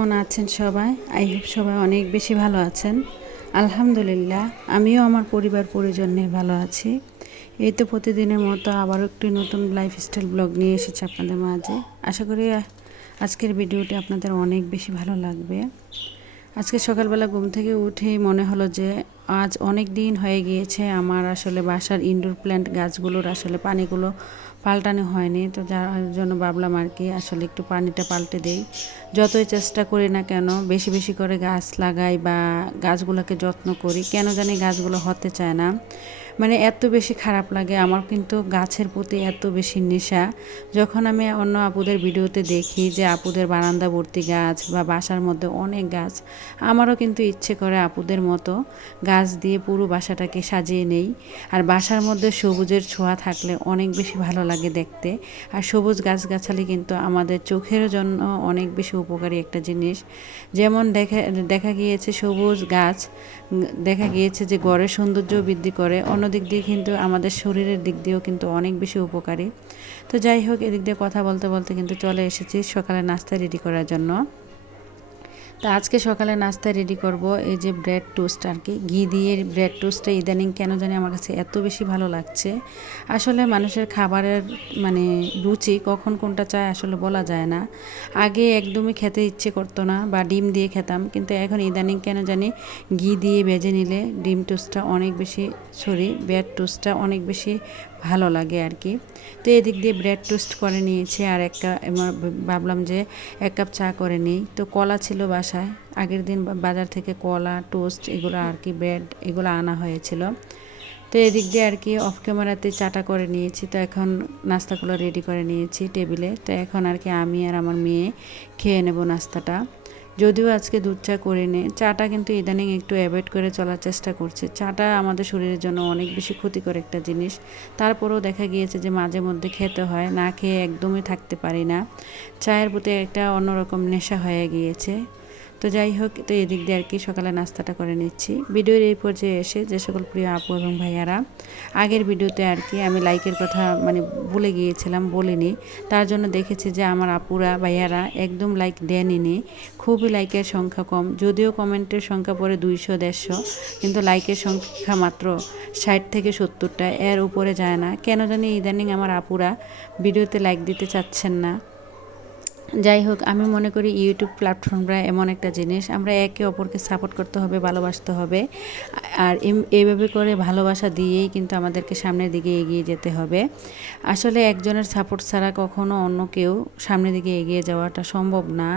কেমন আছেন সবাই? আই হোপ সবাই অনেক বেশি ভালো আছেন। আলহামদুলিল্লাহ, আমিও আমার পরিবার পরিজন নিয়ে ভালো আছি। এই তো প্রতিদিনের মতো আবারও একটি নতুন লাইফস্টাইল ব্লগ নিয়ে এসেছি আপনাদের মাঝে। আশা করি আজকের ভিডিওটি আপনাদের অনেক বেশি ভালো লাগবে। আজকে সকালবেলা ঘুম থেকে উঠেই মনে হলো যে আজ অনেক দিন হয়ে গিয়েছে আমার আসলে বাসার ইনডোর প্ল্যান্ট গাছগুলোর আসলে পানিগুলো পাল্টানো হয়নি। তো যার জন্য ভাবলাম আর কি, আসলে একটু পানিটা পাল্টে দেই। যতই চেষ্টা করি না কেন, বেশি বেশি করে গাছ লাগাই বা গাছগুলোকে যত্ন করি। কেন জানি গাছগুলো হতে চায় না। মানে এত বেশি খারাপ লাগে। আমার কিন্তু গাছের প্রতি এত বেশি নেশা। যখন আমি অন্য আপুদের ভিডিওতে দেখি যে আপুদের বারান্দা ভর্তি গাছ বা বাসার মধ্যে অনেক গাছ, আমারও কিন্তু ইচ্ছে করে আপুদের মতো গাছ দিয়ে পুরো বাসাটাকে সাজিয়ে নেই। আর বাসার মধ্যে সবুজের ছোঁয়া থাকলে অনেক বেশি ভালো লাগে দেখতে। আর সবুজ গাছগাছালি কিন্তু আমাদের চোখের জন্য অনেক বেশি উপকারী একটা জিনিস। যেমন দেখা দেখা গিয়েছে সবুজ গাছ, দেখা গিয়েছে যে গড়ের সৌন্দর্য বৃদ্ধি করে। অন্যদিক দিয়ে কিন্তু আমাদের শরীরের দিক দিয়েও কিন্তু অনেক বেশি উপকারী। তো যাই হোক, এদিক দিয়ে কথা বলতে বলতে কিন্তু চলে এসেছি সকালে নাস্তা রেডি করার জন্য। তো আজকে সকালে নাস্তা রেডি করব, এই যে ব্রেড টোস্ট আর কি ঘি দিয়ে ব্রেড টোস্টটা ইদানিং কেন জানি আমার কাছে এত বেশি ভালো লাগছে। আসলে মানুষের খাবারের মানে রুচি কখন কোনটা চায় আসলে বলা যায় না। আগে একদমই খেতে ইচ্ছে করতো না বা ডিম দিয়ে খেতাম, কিন্তু এখন ইদানিং কেন জানি ঘি দিয়ে ভেজে নিলে ডিম টোস্টটা অনেক বেশি সরি ব্রেড টোস্টটা অনেক বেশি ভালো লাগে আর কি। তো এদিক দিয়ে ব্রেড টোস্ট করে নিয়েছি আর একটা ভাবলাম যে এক কাপ চা করে নিই। তো কলা ছিল বাসায়। আগের দিন বাজার থেকে কলা টোস্ট এগুলো আর কি ব্রেড এগুলো আনা হয়েছিল। তো এদিক দিয়ে আর কি অফ ক্যামেরাতে চাটা করে নিয়েছি। তো এখন নাস্তাগুলো রেডি করে নিয়েছি টেবিলে তো এখন আর কি আমি আর আমার মেয়ে খেয়ে নেব নাস্তাটা। যদিও আজকে দুধ চা করে নে চাটা কিন্তু ইদানিং একটু অ্যাভয়েড করে চলার চেষ্টা করছে। চাটা আমাদের শরীরের জন্য অনেক বেশি ক্ষতিকর একটা জিনিস। তারপরেও দেখা গিয়েছে যে মাঝে মধ্যে খেতে হয়, না খেয়ে একদমই থাকতে পারি না। চায়ের প্রতি একটা অন্যরকম নেশা হয়ে গিয়েছে। তো যাই হোক, তো এদিক দিয়ে আর কি সকালে নাস্তাটা করে নিচ্ছি। ভিডিওর এই পর্যায়ে এসে যে সকল প্রিয় আপু এবং ভাইয়ারা, আগের ভিডিওতে আর কি আমি লাইকের কথা মানে ভুলে গিয়েছিলাম, বলিনি। তার জন্য দেখেছি যে আমার আপুরা, ভাইয়ারা একদম লাইক দেননি। খুবই লাইকের সংখ্যা কম, যদিও কমেন্টের সংখ্যা পরে দুইশো, দেড়শো, কিন্তু লাইকের সংখ্যা মাত্র ষাট থেকে সত্তরটা। এর উপরে যায় না। কেন জানি ইদানিং আমার আপুরা ভিডিওতে লাইক দিতে চাচ্ছেন না। যাই হোক, আমি মনে করি ইউটিউব প্ল্যাটফর্মরা এমন একটা জিনিস। আমরা একে অপরকে সাপোর্ট করতে হবে, ভালোবাসতে হবে। আর এইভাবে করে ভালোবাসা দিয়েই কিন্তু আমাদেরকে সামনের দিকে এগিয়ে যেতে হবে। আসলে একজনের সাপোর্ট ছাড়া কখনো অন্য কেউ সামনের দিকে এগিয়ে যাওয়াটা সম্ভব না।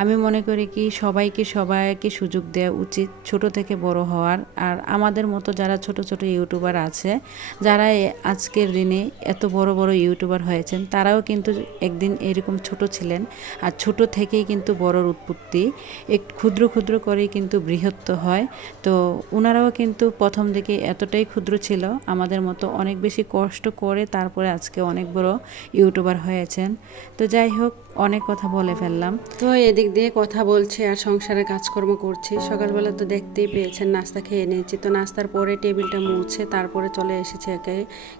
আমি মনে করি কি, সবাইকে সবাইকে সুযোগ দেওয়া উচিত ছোট থেকে বড় হওয়ার। আর আমাদের মতো যারা ছোট ছোট ইউটিউবার আছে, যারা আজকের দিনে এত বড় বড় ইউটিউবার হয়েছেন, তারাও কিন্তু একদিন এরকম ছোট ছিলেন। করেন। আর ছোট থেকেই কিন্তু বড়র উৎপত্তি। এক ক্ষুদ্র ক্ষুদ্র করেই কিন্তু বৃহত্ত হয়। তো ওনারাও কিন্তু প্রথম দিকে এতটাই ক্ষুদ্র ছিল আমাদের মতো অনেক বেশি কষ্ট করে তারপরে আজকে অনেক বড় ইউটিউবার হয়েছেন। তো যাই হোক অনেক কথা বলে ফেললাম। তো এদিক দিয়ে কথা বলছি আর সংসারে কাজকর্ম করছি। সকালবেলা তো দেখতেই পেয়েছেন নাস্তা খেয়ে নিয়েছি। তো নাস্তার পরে টেবিলটা মুছে তারপরে চলে এসেছে একে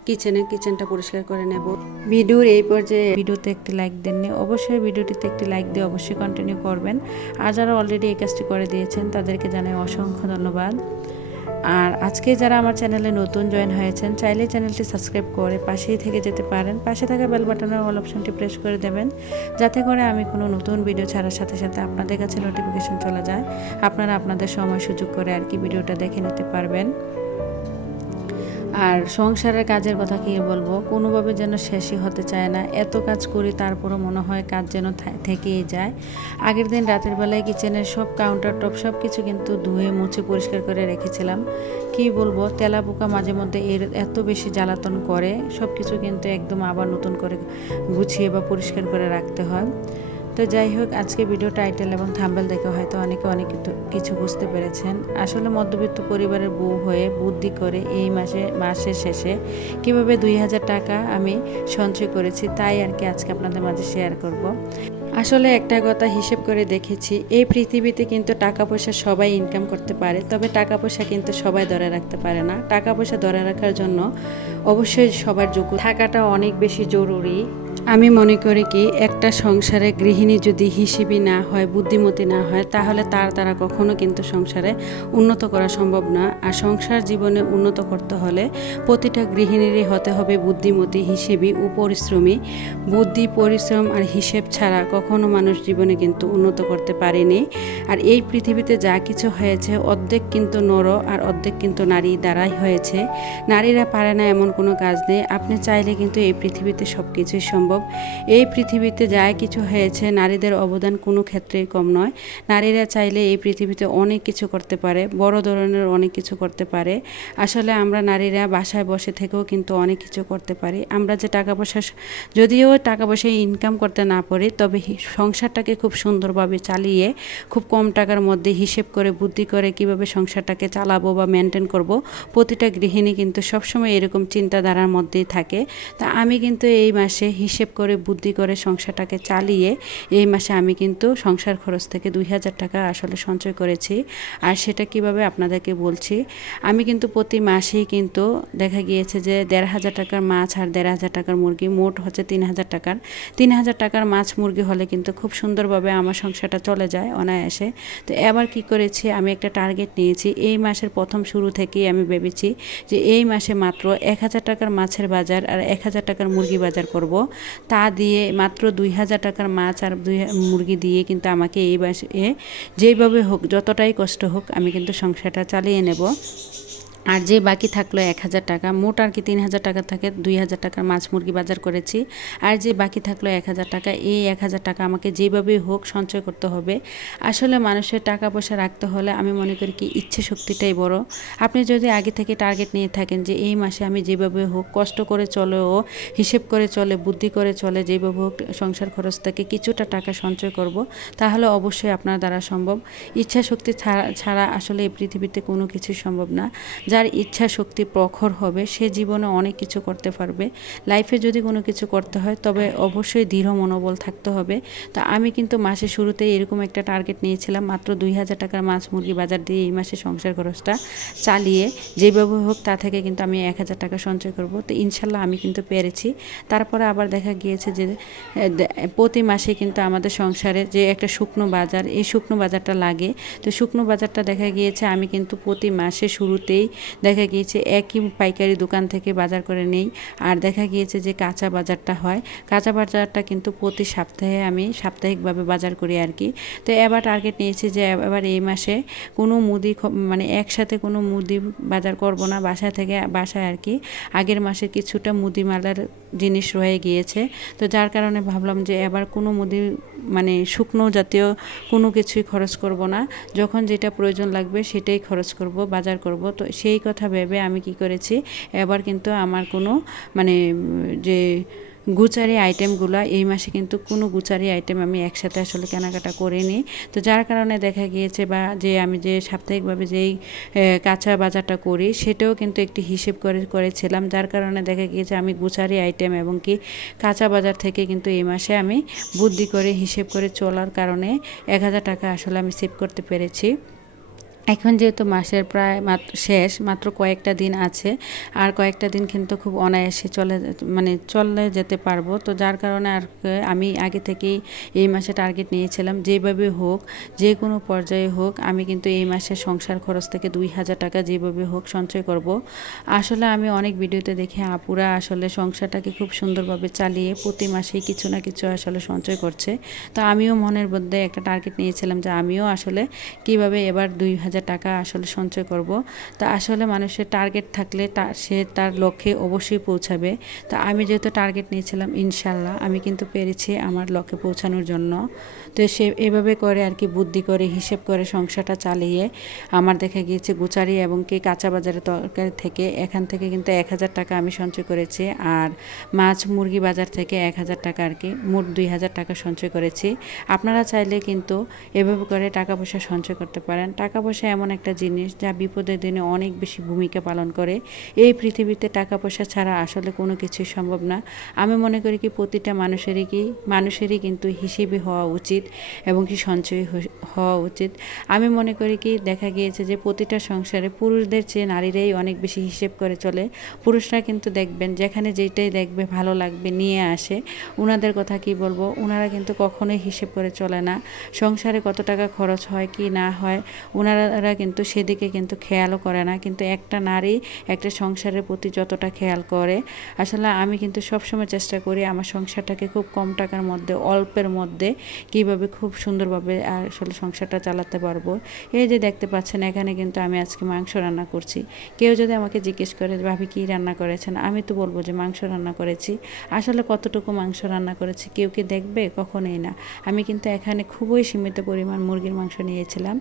কিচেনে। কিচেনটা পরিষ্কার করে নেব। ভিডিওর এই পর্যায়ে ভিডিওতে একটি লাইক দেননি অবশ্যই ভিডিওটিতে একটি লাইক দিয়ে অবশ্যই কন্টিনিউ করবেন। আর যারা অলরেডি এই কাজটি করে দিয়েছেন, তাদেরকে জানাই অসংখ্য ধন্যবাদ। আর আজকে যারা আমার চ্যানেলে নতুন জয়েন হয়েছেন, চাইলে চ্যানেলটি সাবস্ক্রাইব করে পাশেই থেকে যেতে পারেন। পাশে থাকা বেল বাটনের অল অপশনটি প্রেস করে দেবেন, যাতে করে আমি কোনো নতুন ভিডিও ছাড়ার সাথে সাথে আপনাদের কাছে নোটিফিকেশন চলে যায়। আপনারা আপনাদের সময় সুযোগ করে আর কি ভিডিওটা দেখে নিতে পারবেন। আর সংসারের কাজের কথা কি বলব? কোনোভাবে যেন শেষই হতে চায় না। এত কাজ করি, তারপরও মনে হয় কাজ যেন থেকেই যায়। আগের দিন রাতের বেলায় কিচেনের সব কাউন্টার টপ সব কিছু কিন্তু ধুয়ে, মুছে, পরিষ্কার করে রেখেছিলাম। কি বলব? তেলা পোকা মাঝে মধ্যে এর এত বেশি জ্বালাতন করে সব কিছু কিন্তু একদম আবার নতুন করে গুছিয়ে বা পরিষ্কার করে রাখতে হয়। তো যাই হোক, আজকে ভিডিও টাইটেল এবং থাম্বেল দেখে হয়তো অনেকে অনেক কিছু বুঝতে পেরেছেন। আসলে মধ্যবিত্ত পরিবারের বউ হয়ে বুদ্ধি করে এই মাসে মাসের শেষে কীভাবে দুই হাজার টাকা আমি সঞ্চয় করেছি তাই আর কি আজকে আপনাদের মাঝে শেয়ার করব। আসলে একটা কথা হিসেব করে দেখেছি, এই পৃথিবীতে কিন্তু টাকা পয়সা সবাই ইনকাম করতে পারে, তবে টাকা পয়সা কিন্তু সবাই ধরে রাখতে পারে না। টাকা পয়সা ধরে রাখার জন্য অবশ্যই সবার যোগ্য থাকাটা অনেক বেশি জরুরি। আমি মনে করি কি, একটা সংসারে গৃহিণী যদি হিসেবি না হয়, বুদ্ধিমতী না হয়, তাহলে তার দ্বারা কখনো কিন্তু সংসারে উন্নত করা সম্ভব না। আর সংসার জীবনে উন্নত করতে হলে প্রতিটা গৃহিণীরই হতে হবে বুদ্ধিমতী হিসেবি ও পরিশ্রমী বুদ্ধি, পরিশ্রম আর হিসেব ছাড়া কখনো মানুষ জীবনে কিন্তু উন্নত করতে পারেনি। আর এই পৃথিবীতে যা কিছু হয়েছে, অর্ধেক কিন্তু নর আর অর্ধেক কিন্তু নারী দ্বারাই হয়েছে। নারীরা পারে না এমন কোনো কাজ নেই। আপনি চাইলে কিন্তু এই পৃথিবীতে সব কিছুই সম্ভব এই পৃথিবীতে যা কিছু হয়েছে, নারীদের অবদান কোনো ক্ষেত্রেই কম নয়। নারীরা চাইলে এই পৃথিবীতে অনেক কিছু করতে পারে, বড় ধরনের অনেক কিছু করতে পারে। আসলে আমরা নারীরা বাসায় বসে থেকেও কিন্তু অনেক কিছু করতে পারি। আমরা যে টাকা পয়সা যদিও টাকা পয়সা ইনকাম করতে না পারি, তবে সংসারটাকে খুব সুন্দরভাবে চালিয়ে, খুব কম টাকার মধ্যে হিসেব করে, বুদ্ধি করে কীভাবে সংসারটাকে চালাবো বা মেনটেন করব, প্রতিটা গৃহিণী কিন্তু সবসময় এরকম চিন্তাধারার মধ্যেই থাকে। তা আমি কিন্তু এই মাসে হিসেব করে বুদ্ধি করে সংসারটাকে চালিয়ে এই মাসে আমি কিন্তু সংসার খরচ থেকে দুই হাজার টাকা আসলে সঞ্চয় করেছি। আর সেটা কীভাবে আপনাদেরকে বলছি, আমি কিন্তু প্রতি মাসেই কিন্তু দেখা গিয়েছে যে দেড় হাজার টাকার মাছ আর দেড় হাজার টাকার মুরগি মোট হচ্ছে তিন হাজার টাকার। তিন হাজার টাকার মাছ মুরগি হলে কিন্তু খুব সুন্দরভাবে আমার সংসারটা চলে যায় অনায়াসে। তো এবার কি করেছি, আমি একটা টার্গেট নিয়েছি, এই মাসের প্রথম শুরু থেকেই আমি ভেবেছি যে এই মাসে মাত্র এক হাজার টাকার মাছের বাজার আর এক হাজার টাকার মুরগি বাজার করব। তা দিয়ে মাত্র দুই হাজার টাকার মাছ আর দুই মুরগি দিয়ে কিন্তু আমাকে এই বাসে যেইভাবে হোক, যতটাই কষ্ট হোক, আমি কিন্তু সংসারটা চালিয়ে নেব। আর যে বাকি থাকল এক হাজার টাকা, মোট আর কি তিন হাজার টাকা থাকে, দুই হাজার টাকার মাছ মুরগি বাজার করেছি। আর যে বাকি থাকল এক হাজার টাকা, এই এক হাজার টাকা আমাকে যেভাবেই হোক সঞ্চয় করতে হবে। আসলে মানুষের টাকা পয়সা রাখতে হলে আমি মনে করি কি ইচ্ছে শক্তিটাই বড়। আপনি যদি আগে থেকে টার্গেট নিয়ে থাকেন যে এই মাসে আমি যেভাবে হোক কষ্ট করে চলে ও, হিসেব করে চলে, বুদ্ধি করে চলে, যেভাবে হোক সংসার খরচ থেকে কিছুটা টাকা সঞ্চয় করব, তাহলে অবশ্যই আপনার দ্বারা সম্ভব। ইচ্ছা শক্তি ছাড়া ছাড়া আসলে এই পৃথিবীতে কোনো কিছুই সম্ভব না। যার ইচ্ছা শক্তি প্রখর হবে, সে জীবনে অনেক কিছু করতে পারবে। লাইফে যদি কোনো কিছু করতে হয়, তবে অবশ্যই দৃঢ় মনোবল থাকতে হবে। তা আমি কিন্তু মাসের শুরুতে এরকম একটা টার্গেট নিয়েছিলাম, মাত্র দুই হাজার টাকার মাছ মুরগি বাজার দিয়ে এই মাসে সংসার খরচটা চালিয়ে যেভাবে হোক তা থেকে কিন্তু আমি এক হাজার টাকা সঞ্চয় করব। তো ইনশাল্লাহ আমি কিন্তু পেরেছি। তারপরে আবার দেখা গিয়েছে যে প্রতি মাসে কিন্তু আমাদের সংসারে যে একটা শুকনো বাজার, এই শুকনো বাজারটা লাগে। তো শুকনো বাজারটা দেখা গিয়েছে আমি কিন্তু প্রতি মাসে শুরুতেই দেখা গিয়েছে একই পাইকারি দোকান থেকে বাজার করে নেই। আর দেখা গিয়েছে যে কাঁচা বাজারটা হয়, কাঁচা বাজারটা কিন্তু প্রতি সপ্তাহে আমি সাপ্তাহিকভাবে বাজার করি আর কি। তো এবার টার্গেট নিয়েছি যে এবার এই মাসে কোনো মুদি মানে একসাথে কোনো মুদি বাজার করব না বাসা থেকে বাসায় আর কি। আগের মাসে কিছুটা মুদি মালার জিনিস রয়ে গিয়েছে। তো যার কারণে ভাবলাম যে এবার কোনো মুদি মানে শুকনো জাতীয় কোনো কিছুই খরচ করব না। যখন যেটা প্রয়োজন লাগবে সেটাই খরচ করব, বাজার করব। তো সেই কথা ভেবে আমি কি করেছি, এবার কিন্তু আমার কোনো মানে যে গুচারি আইটেমগুলো, এই মাসে কিন্তু কোনো গুচারি আইটেম আমি একসাথে আসলে কেনাকাটা করিনি। তো যার কারণে দেখা গিয়েছে বা যে আমি যে সাপ্তাহিকভাবে যেই কাঁচা বাজারটা করি, সেটাও কিন্তু একটি হিসেব করে, করেছিলাম। যার কারণে দেখা গিয়েছে আমি গুচারি আইটেম এবং কি কাঁচা বাজার থেকে কিন্তু এই মাসে আমি বুদ্ধি করে হিসেব করে চলার কারণে এক হাজার টাকা আসলে আমি সেভ করতে পেরেছি। এখন যেহেতু মাসের প্রায় মাত্র শেষ, মাত্র কয়েকটা দিন আছে, আর কয়েকটা দিন কিন্তু খুব অনায়াসে চলে মানে চলে যেতে পারব। তো যার কারণে আর আমি আগে থেকেই এই মাসে টার্গেট নিয়েছিলাম, যেভাবে হোক, যে কোনো পর্যায়ে হোক, আমি কিন্তু এই মাসে সংসার খরচ থেকে দুই হাজার টাকা যেভাবে হোক সঞ্চয় করব। আসলে আমি অনেক ভিডিওতে দেখে আপুরা আসলে সংসারটাকে খুব সুন্দরভাবে চালিয়ে প্রতি মাসেই কিছু না কিছু আসলে সঞ্চয় করছে। তো আমিও মনের মধ্যে একটা টার্গেট নিয়েছিলাম যে আমিও আসলে কীভাবে এবার দুই হাজার হাজার টাকা আসলে সঞ্চয় করব। তা আসলে মানুষের টার্গেট থাকলে সে তার লক্ষ্যে অবশ্যই পৌঁছাবে। তা আমি যেহেতু টার্গেট নিয়েছিলাম, ইনশাল্লাহ আমি কিন্তু পেরেছি আমার লক্ষ্যে পৌঁছানোর জন্য। তো সে এভাবে করে আর কি বুদ্ধি করে, হিসেব করে সংসারটা চালিয়ে আমার দেখা গিয়েছে গুচারি এবং কি কাঁচা বাজারের তরকারি থেকে এখান থেকে কিন্তু এক হাজার টাকা আমি সঞ্চয় করেছি আর মাছ মুরগি বাজার থেকে এক হাজার টাকা আর কি, মোট দুই হাজার টাকা সঞ্চয় করেছি। আপনারা চাইলে কিন্তু এভাবে করে টাকা পয়সা সঞ্চয় করতে পারেন। টাকা পয়সা পয়সা এমন একটা জিনিস যা বিপদের দিনে অনেক বেশি ভূমিকা পালন করে। এই পৃথিবীতে টাকা পয়সা ছাড়া আসলে কোনো কিছুই সম্ভব না। আমি মনে করি কি প্রতিটা মানুষেরই কি, মানুষেরই কিন্তু হিসেবে হওয়া উচিত এবং কি সঞ্চয় হওয়া উচিত। আমি মনে করি কি দেখা গিয়েছে যে প্রতিটা সংসারে পুরুষদের চেয়ে নারীরাই অনেক বেশি হিসেব করে চলে। পুরুষরা কিন্তু দেখবেন যেখানে যেটাই দেখবে ভালো লাগবে নিয়ে আসে। ওনাদের কথা কি বলব? ওনারা কিন্তু কখনোই হিসেব করে চলে না। সংসারে কত টাকা খরচ হয়, কি না হয় ওনারা কিন্তু সেদিকে কিন্তু খেয়ালও করে না। কিন্তু একটা নারী একটা সংসারের প্রতি যতটা খেয়াল করে, আসলে আমি কিন্তু সবসময় চেষ্টা করি আমার সংসারটাকে খুব কম টাকার মধ্যে, অল্পের মধ্যে কীভাবে খুব সুন্দরভাবে আসলে সংসারটা চালাতে পারব। এই যে দেখতে পাচ্ছেন, এখানে কিন্তু আমি আজকে মাংস রান্না করছি। কেউ যদি আমাকে জিজ্ঞেস করে ভাবি, কী রান্না করেছেন? আমি তো বলব যে, মাংস রান্না করেছি। আসলে কতটুকু মাংস রান্না করেছি কেউ কি দেখবে? কখনোই না। আমি কিন্তু এখানে খুবই সীমিত পরিমাণ মুরগির মাংস নিয়েছিলাম।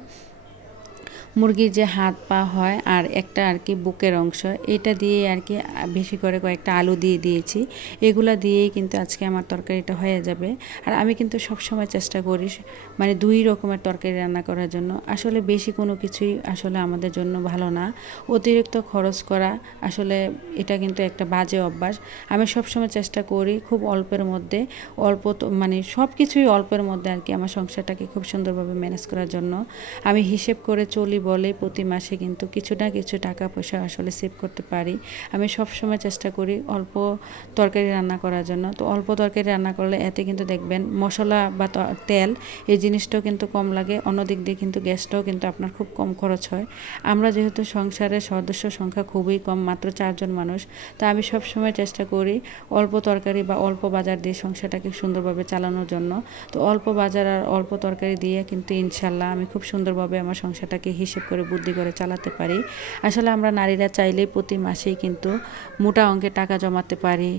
মুরগির যে হাত পা হয় আর একটা আর কি বুকের অংশ, এটা দিয়ে আর কি বেশি করে কয়েকটা আলু দিয়ে দিয়েছি। এগুলো দিয়েই কিন্তু আজকে আমার তরকারিটা হয়ে যাবে। আর আমি কিন্তু সবসময় চেষ্টা করি মানে দুই রকমের তরকারি রান্না করার জন্য। আসলে বেশি কোনো কিছুই আসলে আমাদের জন্য ভালো না। অতিরিক্ত খরচ করা আসলে এটা কিন্তু একটা বাজে অভ্যাস। আমি সবসময় চেষ্টা করি খুব অল্পের মধ্যে, অল্প মানে সব কিছুই অল্পের মধ্যে আর কি আমার সংসারটাকে খুব সুন্দরভাবে ম্যানেজ করার জন্য। আমি হিসেব করে চলি বলে প্রতি মাসে কিন্তু কিছু না কিছু টাকা পয়সা আসলে সেভ করতে পারি। আমি সব সময় চেষ্টা করি অল্প তরকারি রান্না করার জন্য। তো অল্প তরকারি রান্না করলে এতে কিন্তু দেখবেন মশলা বা তেল এই জিনিসটাও কিন্তু কম লাগে। অন্যদিক দিয়ে কিন্তু গ্যাসটাও কিন্তু আপনার খুব কম খরচ হয়। আমরা যেহেতু সংসারের সদস্য সংখ্যা খুবই কম, মাত্র চারজন মানুষ, তা আমি সব সময় চেষ্টা করি অল্প তরকারি বা অল্প বাজার দিয়ে সংসারটাকে সুন্দরভাবে চালানোর জন্য। তো অল্প বাজার আর অল্প তরকারি দিয়ে কিন্তু ইনশাল্লাহ আমি খুব সুন্দরভাবে আমার সংসারটাকে হিসেব করে বুদ্ধি করে চালাতে পারি। আসলে আমরা নারীরা চাইলেই প্রতি মাসেই কিন্তু মোটা অঙ্কের টাকা জমাতে পারি।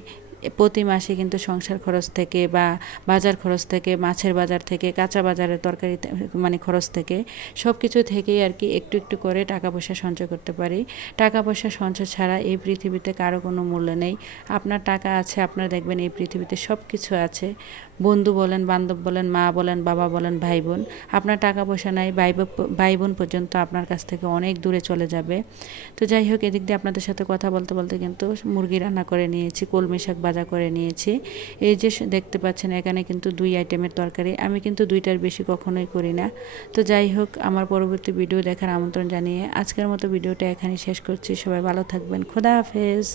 প্রতি মাসে কিন্তু সংসার খরচ থেকে বা বাজার খরচ থেকে, মাছের বাজার থেকে, কাঁচা বাজারের তরকারি মানে খরচ থেকে সব কিছু থেকেই আর কি একটু একটু করে টাকা পয়সা সঞ্চয় করতে পারি। টাকা পয়সা সঞ্চয় ছাড়া এই পৃথিবীতে কারও কোনো মূল্য নেই। আপনার টাকা আছে, আপনারা দেখবেন এই পৃথিবীতে সব কিছু আছে। বন্ধু বলেন, বান্ধব বলেন, মা বলেন, বাবা বলেন ভাই বোন আপনার টাকা পয়সা নাই, ভাই বোন- পর্যন্ত আপনার কাছ থেকে অনেক দূরে চলে যাবে। তো যাই হোক, এদিক দিয়ে আপনাদের সাথে কথা বলতে বলতে কিন্তু মুরগি রান্না করে নিয়েছি, কলমি শাক ভাজা করে নিয়েছি। এই যে দেখতে পাচ্ছেন এখানে কিন্তু দুই আইটেমের তরকারি। আমি কিন্তু দুইটার বেশি কখনোই করি না। তো যাই হোক, আমার পরবর্তী ভিডিও দেখার আমন্ত্রণ জানিয়ে আজকের মতো ভিডিওটা এখানেই শেষ করছি। সবাই ভালো থাকবেন। খোদা হাফেজ।